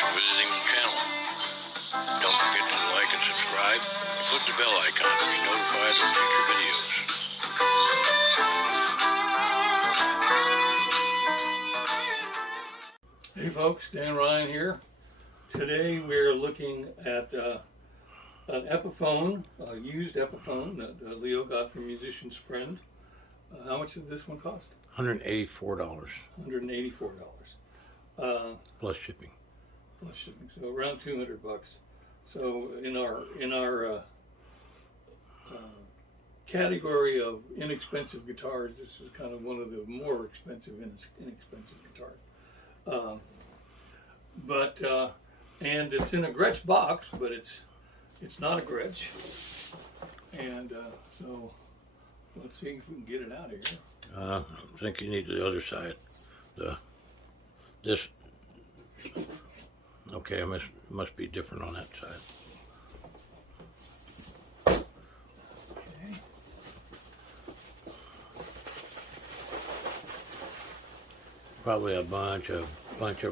for visiting the channel. Don't forget to like and subscribe and click the bell icon to be notified of future videos. Hey folks, Dan Ryan here. Today we're looking at an Epiphone, a used Epiphone that Leo got from Musician's Friend. How much did this one cost? $184. $184. Plus shipping. Plus shipping, so around $200. So in our category of inexpensive guitars, this is kind of one of the more expensive inexpensive guitars. And it's in a Gretsch box, but it's not a Gretsch. And so let's see if we can get it out of here. I think you need the other side. This. Okay, it must be different on that side. Okay. Probably a bunch of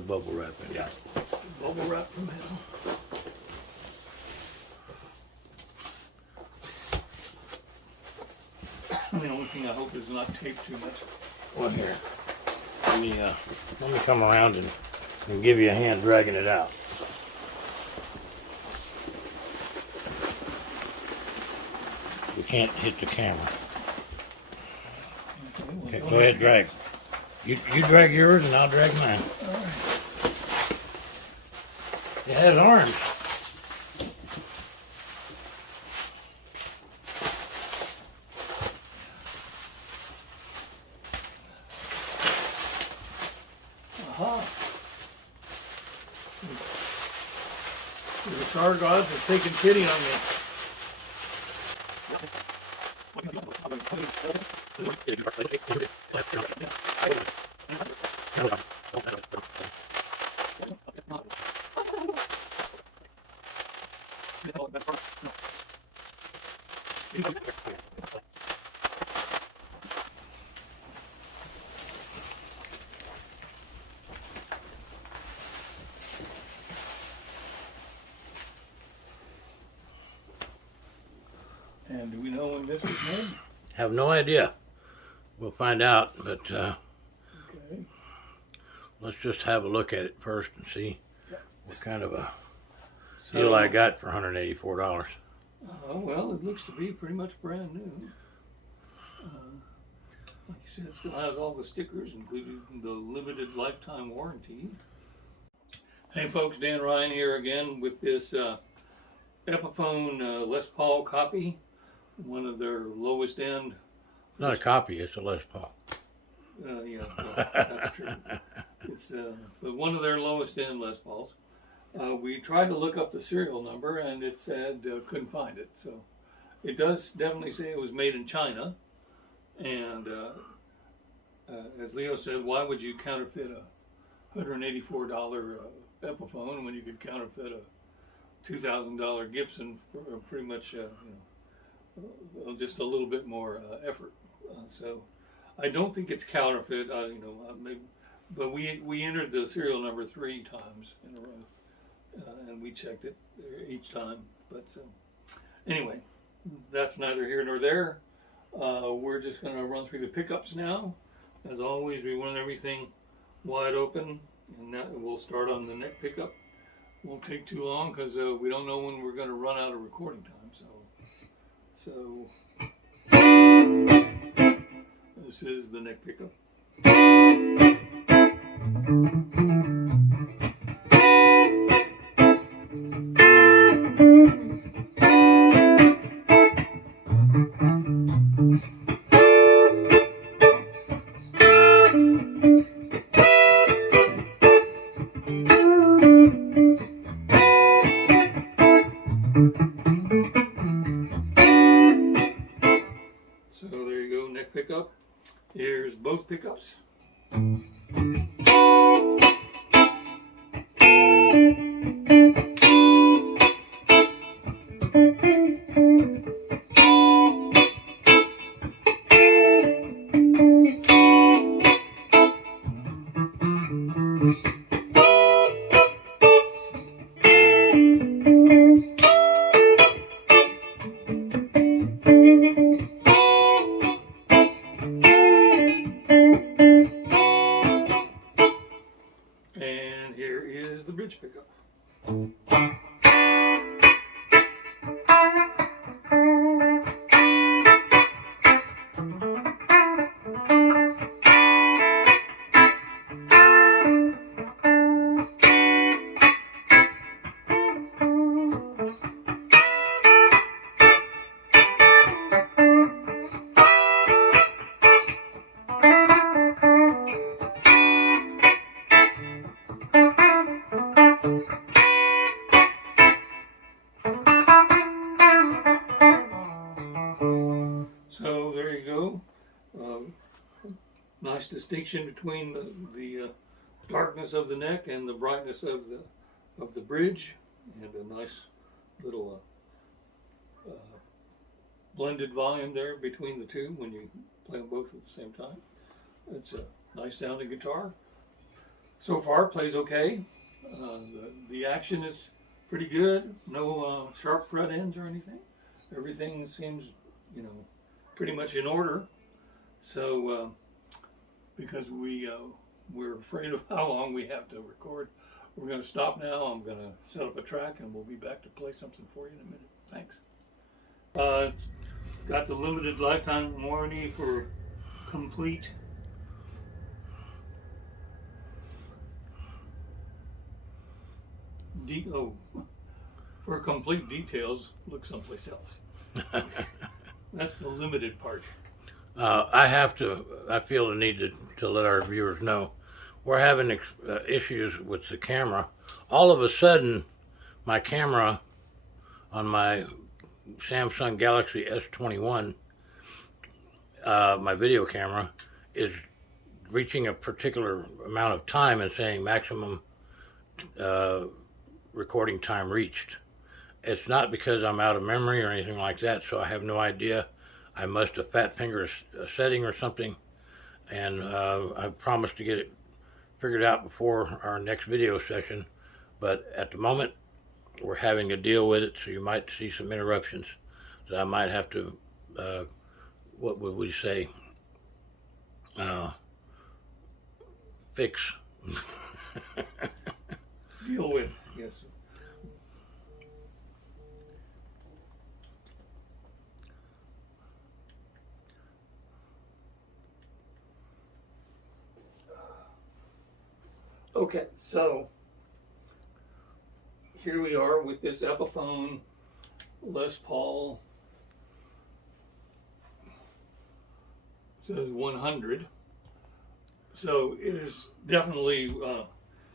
bubble wrap in Yeah, it's the bubble wrap from hell. The only thing I hope is not taped too much. Well, here, let me come around and give you a hand dragging it out. You can't hit the camera. Okay, go ahead, drag. You drag yours and I'll drag mine. All right. It has arms. Aha. The guitar gods have taken pity on me. And do we know when this was made? Have no idea. We'll find out, but Okay. let's just have a look at it first and see Yep. what kind of a So, deal I got for $184. Well, it looks to be pretty much brand new. Like you said, it still has all the stickers, including the limited lifetime warranty. Hey folks, Dan Ryan here again with this Epiphone Les Paul copy, one of their lowest end. Not a copy, it's a Les Paul. Yeah, well, that's true. It's but one of their lowest end Les Pauls. We tried to look up the serial number and it said couldn't find it. So it does definitely say it was made in China. And as Leo said, why would you counterfeit a $184 Epiphone when you could counterfeit a $2,000 Gibson for pretty much just a little bit more effort? So I don't think it's counterfeit. Maybe, but we entered the serial number 3 times in a row. And we checked it each time. But anyway, that's neither here nor there. We're just going to run through the pickups now. As always, we want everything wide open, and that we'll start on the neck pickup. Won't take too long because we don't know when we're going to run out of recording time. So this is the neck pickup. So there you go, neck pickup. Here's both pickups. here is the bridge pickup. So there you go. Nice distinction between the darkness of the neck and the brightness of the bridge, and a nice little blended volume there between the two when you play them both at the same time. It's a nice sounding guitar. So far, plays okay. The action is pretty good. No sharp fret ends or anything. Everything seems, pretty much in order. So, because we're afraid of how long we have to record, we're going to stop now. I'm going to set up a track, and we'll be back to play something for you in a minute. Thanks. It's got the limited lifetime warranty for complete for complete details, look someplace else. That's the limited part. I feel the need to let our viewers know we're having issues with the camera. All of a sudden, my camera on my Samsung Galaxy S21, my video camera, is reaching a particular amount of time and saying maximum recording time reached. It's not because I'm out of memory or anything like that, so I have no idea. I must have fat fingered a setting or something, and I promised to get it figured out before our next video session, but at the moment we're having to deal with it, so you might see some interruptions that I might have to, what would we say, fix. Deal with, yes. Okay, so here we are with this Epiphone Les Paul. It says 100. So it is definitely,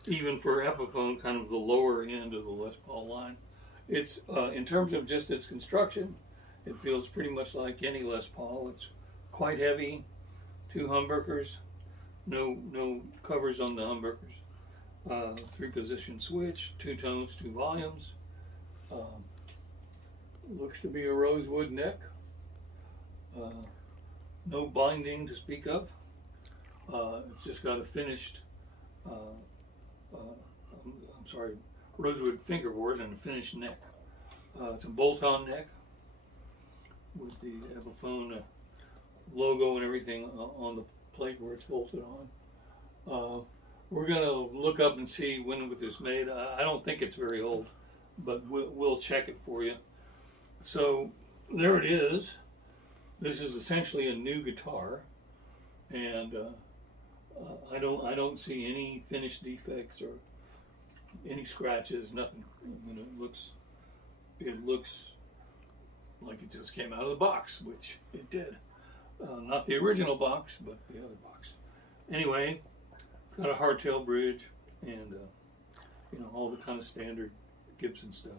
even for Epiphone, kind of the lower end of the Les Paul line. It's, in terms of just its construction, it feels pretty much like any Les Paul. It's quite heavy, 2 humbuckers, no covers on the humbuckers. 3-position switch, 2 tones, 2 volumes. Looks to be a rosewood neck. No binding to speak of. It's just got a finished, rosewood fingerboard and a finished neck. It's a bolt-on neck with the Epiphone logo and everything on the plate where it's bolted on. We're going to look up and see when was this made. I don't think it's very old, but we'll check it for you. So there it is. This is essentially a new guitar, and I don't see any finish defects or any scratches. Nothing. It looks like it just came out of the box, which it did. Not the original box, but the other box. Anyway. Got a hardtail bridge and all the kind of standard Gibson stuff.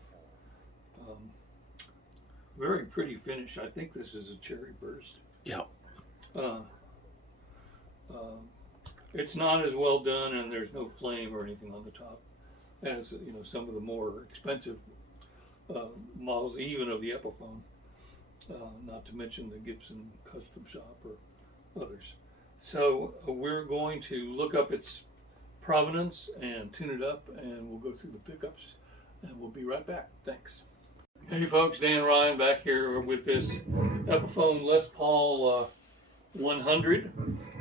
Very pretty finish. I think this is a cherry burst. Yeah. It's not as well done, and there's no flame or anything on the top as some of the more expensive models, even of the Epiphone. Not to mention the Gibson Custom Shop or others. So we're going to look up its provenance and tune it up, and we'll go through the pickups, and we'll be right back. Thanks. Hey folks, Dan Ryan back here with this Epiphone Les Paul 100,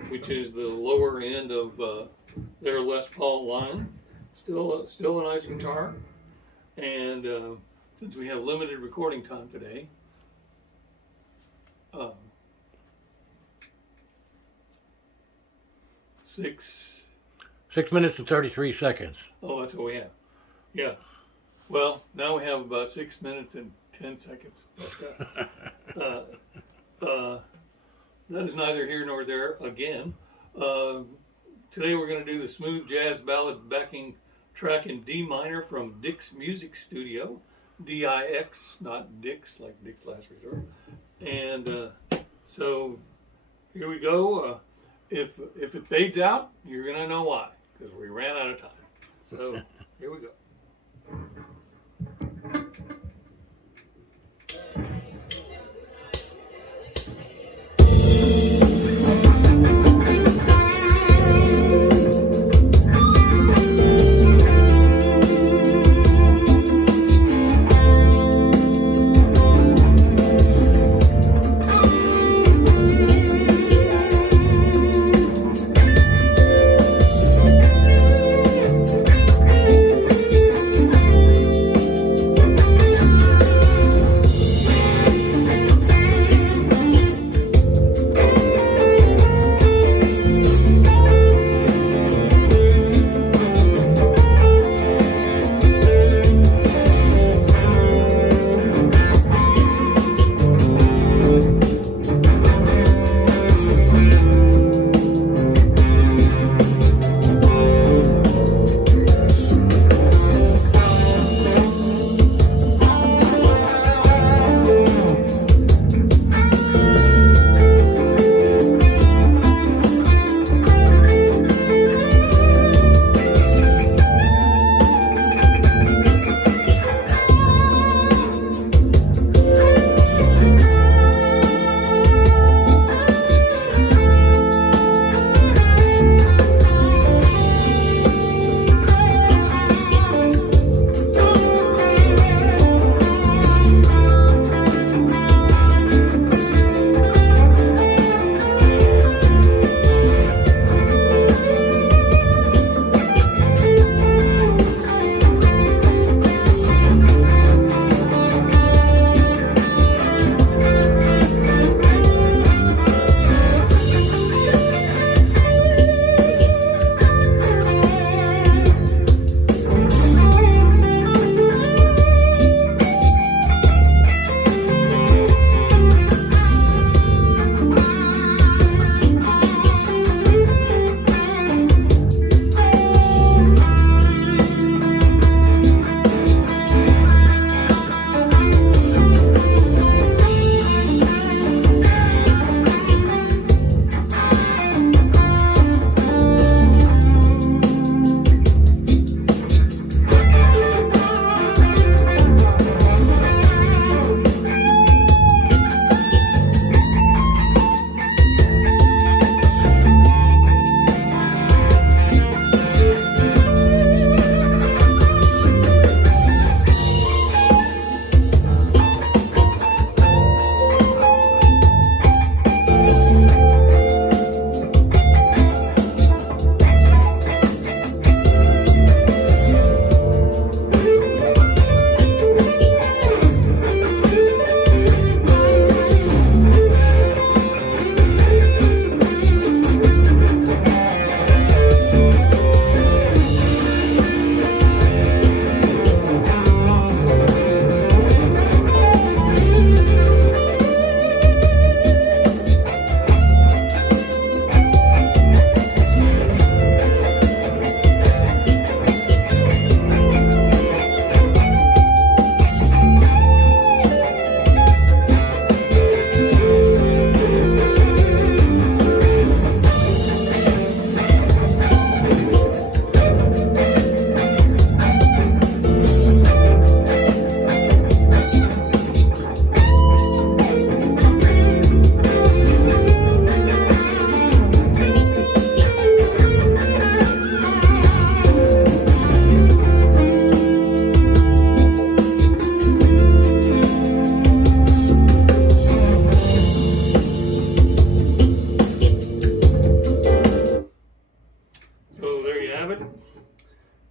which is the lower end of their Les Paul line. Still a nice guitar. And since we have limited recording time today, 6 minutes and 33 seconds. Oh, that's what we have. Yeah. Well, now we have about 6 minutes and 10 seconds. That is neither here nor there again. Today we're going to do the smooth jazz ballad backing track in D minor from Dick's Music Studio. D-I-X, not Dick's, like Dick's Last Resort. And so here we go. If it fades out, you're going to know why, because we ran out of time. So here we go.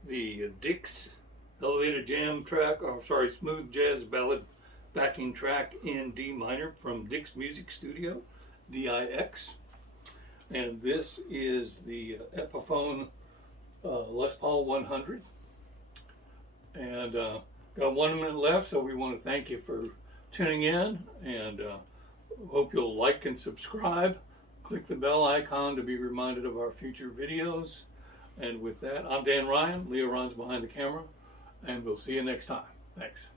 the Dix Elevated Jam track, or sorry, Smooth Jazz Ballad backing track in D minor from Dix Music Studio, DIX. And this is the Epiphone Les Paul 100. And got 1 minute left, so we want to thank you for tuning in, and hope you'll like and subscribe. Click the bell icon to be reminded of our future videos. And with that, I'm Dan Ryan. Leo Ron's behind the camera, and we'll see you next time. Thanks.